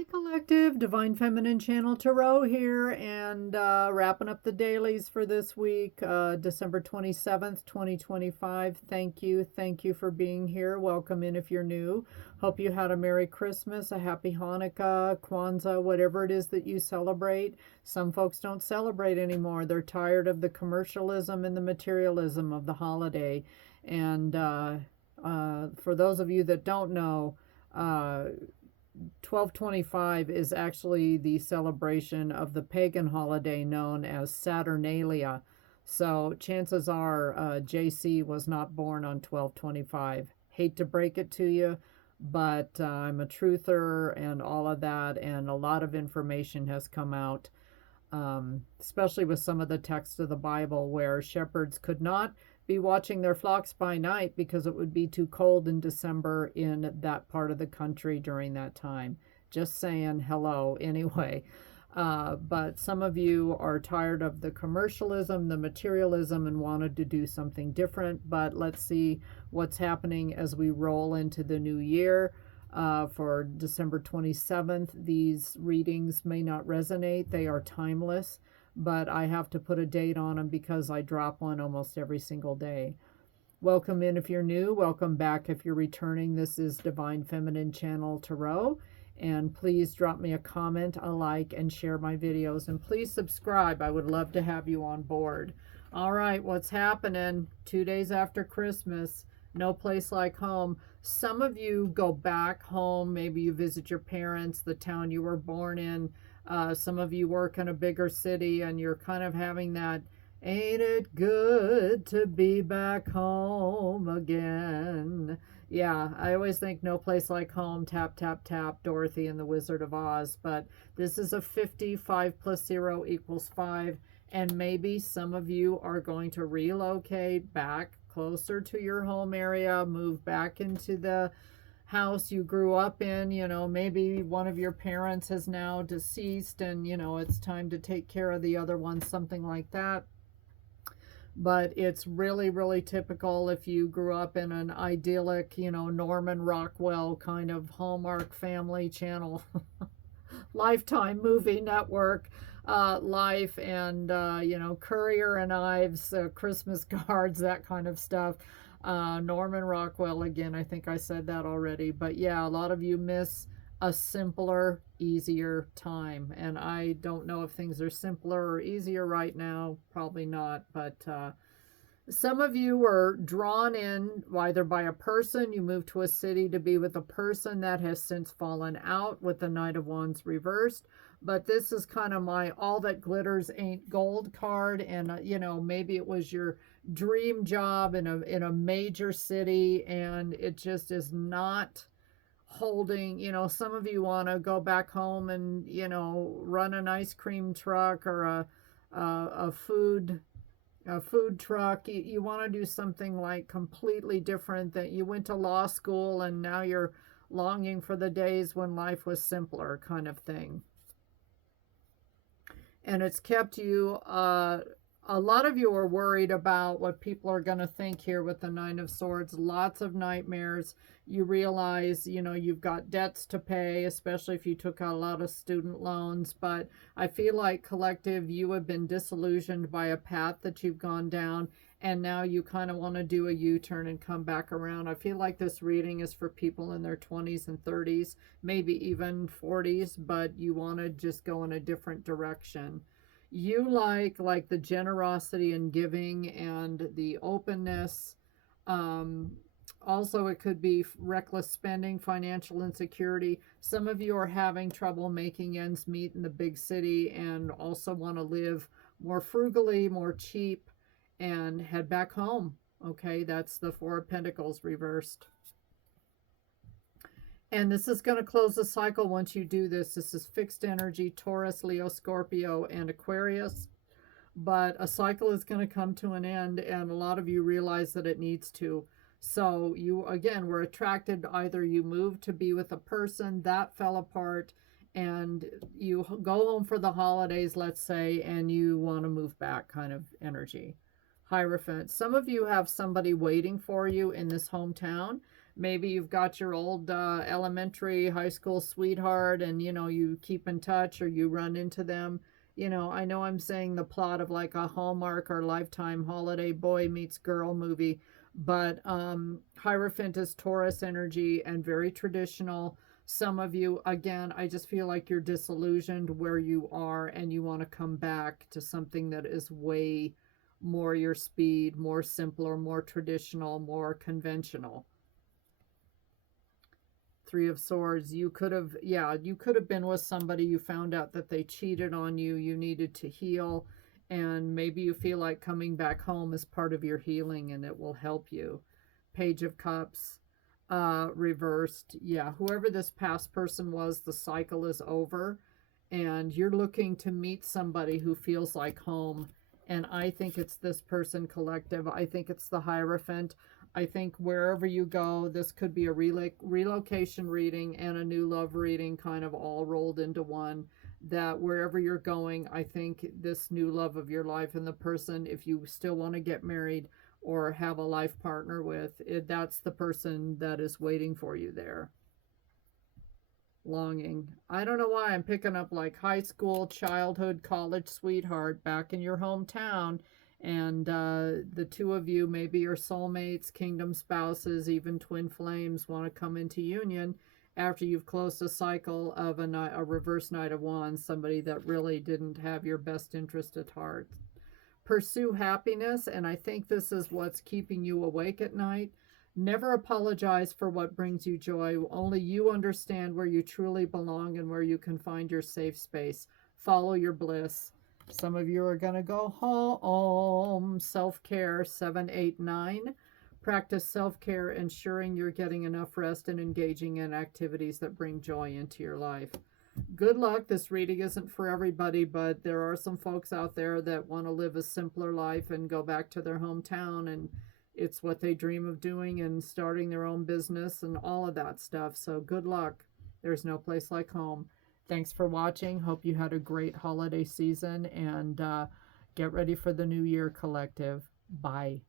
Hi Collective, Divine Feminine Channel Tarot here, and wrapping up the dailies for this week, December 27th, 2025. Thank you for being here. Welcome in if you're new. Hope you had a Merry Christmas, a Happy Hanukkah, Kwanzaa, whatever it is that you celebrate. Some folks don't celebrate anymore. They're tired of the commercialism and the materialism of the holiday. And for those of you that don't know, 1225 is actually the celebration of the pagan holiday known as Saturnalia. So chances are JC was not born on 1225. Hate to break it to you, but I'm a truther and all of that, and a lot of information has come out, especially with some of the texts of the Bible where shepherds could not be watching their flocks by night because it would be too cold in December in that part of the country during that time. Just saying hello anyway. But some of you are tired of the commercialism, the materialism, and wanted to do something different. But let's see what's happening as we roll into the new year. For December 27th, these readings may not resonate. They are timeless, but I have to put a date on them because I drop one almost every single day. Welcome in if you're new. Welcome back if you're returning. This is Divine Feminine Channel Tarot. And please drop me a comment, a like, and share my videos. And please subscribe. I would love to have you on board. All right, what's happening? 2 days after Christmas. No place like home. Some of you go back home. Maybe you visit your parents, the town you were born in. Some of you work in a bigger city and you're kind of having that, ain't it good to be back home again? Yeah, I always think no place like home, tap, tap, tap, Dorothy and the Wizard of Oz. But this is a 50, 5 plus 0 equals 5. And maybe some of you are going to relocate back closer to your home area, move back into the house you grew up in. You know, maybe one of your parents has now deceased and, you know, it's time to take care of the other one, something like that. But it's really, really typical if you grew up in an idyllic, you know, Norman Rockwell kind of Hallmark Family Channel, Lifetime movie network life, and, you know, Courier and Ives, Christmas cards, that kind of stuff. Norman Rockwell, again, I think I said that already. But yeah, a lot of you miss a simpler, easier time. And I don't know if things are simpler or easier right now. Probably not. But some of you were drawn in either by a person. You moved to a city to be with a person that has since fallen out with the Knight of Wands reversed. But this is kind of my all that glitters ain't gold card. And, you know, maybe it was your dream job in a major city and it just is not holding. You know, some of you want to go back home and, you know, run an ice cream truck or a food truck. You want to do something like completely different, that you went to law school and now you're longing for the days when life was simpler, kind of thing. And it's kept you, a lot of you are worried about what people are going to think here with the Nine of Swords. Lots of nightmares. You realize, you know, you've got debts to pay, especially if you took out a lot of student loans. But I feel like, collective, you have been disillusioned by a path that you've gone down, and now you kind of want to do a U-turn and come back around. I feel like this reading is for people in their 20s and 30s, maybe even 40s, but you want to just go in a different direction. You like the generosity and giving and the openness. Also, it could be reckless spending, financial insecurity. Some of you are having trouble making ends meet in the big city and also want to live more frugally, more cheap, and head back home. Okay, that's the Four of Pentacles reversed. And this is going to close the cycle once you do this. This is fixed energy, Taurus, Leo, Scorpio, and Aquarius. But a cycle is going to come to an end, and a lot of you realize that it needs to. So you, again, were attracted. Either you moved to be with a person, that fell apart, and you go home for the holidays, let's say, and you want to move back, kind of energy. Hierophant. Some of you have somebody waiting for you in this hometown. Maybe you've got your old elementary, high school sweetheart, and you keep in touch or you run into them. I know I'm saying the plot of like a Hallmark or Lifetime holiday boy meets girl movie, but Hierophant is Taurus energy and very traditional. Some of you, again, I just feel like you're disillusioned where you are and you want to come back to something that is way more your speed, more simpler, more traditional, more conventional. Three of Swords. You could have, yeah, you could have been with somebody. You found out that they cheated on you. You needed to heal. And maybe you feel like coming back home is part of your healing and it will help you. Page of Cups, reversed. Yeah, whoever this past person was, the cycle is over. And you're looking to meet somebody who feels like home. And I think it's this person collective. I think it's the Hierophant. I think wherever you go, this could be a relocation reading and a new love reading kind of all rolled into one. That wherever you're going, I think this new love of your life and the person, if you still want to get married or have a life partner with, that's the person that is waiting for you there. Longing. I don't know why I'm picking up like high school, childhood, college sweetheart back in your hometown. And the two of you, maybe your soulmates, kingdom spouses, even twin flames, want to come into union after you've closed a cycle of a reverse Knight of Wands, somebody that really didn't have your best interest at heart. Pursue happiness, and I think this is what's keeping you awake at night. Never apologize for what brings you joy. Only you understand where you truly belong and where you can find your safe space. Follow your bliss. Some of you are going to go home. Self-care, 7, 8, 9. Practice self-care, ensuring you're getting enough rest and engaging in activities that bring joy into your life. Good luck. This reading isn't for everybody, but there are some folks out there that want to live a simpler life and go back to their hometown, and it's what they dream of doing and starting their own business and all of that stuff. So good luck. There's no place like home. Thanks for watching. Hope you had a great holiday season, and get ready for the new year, collective. Bye.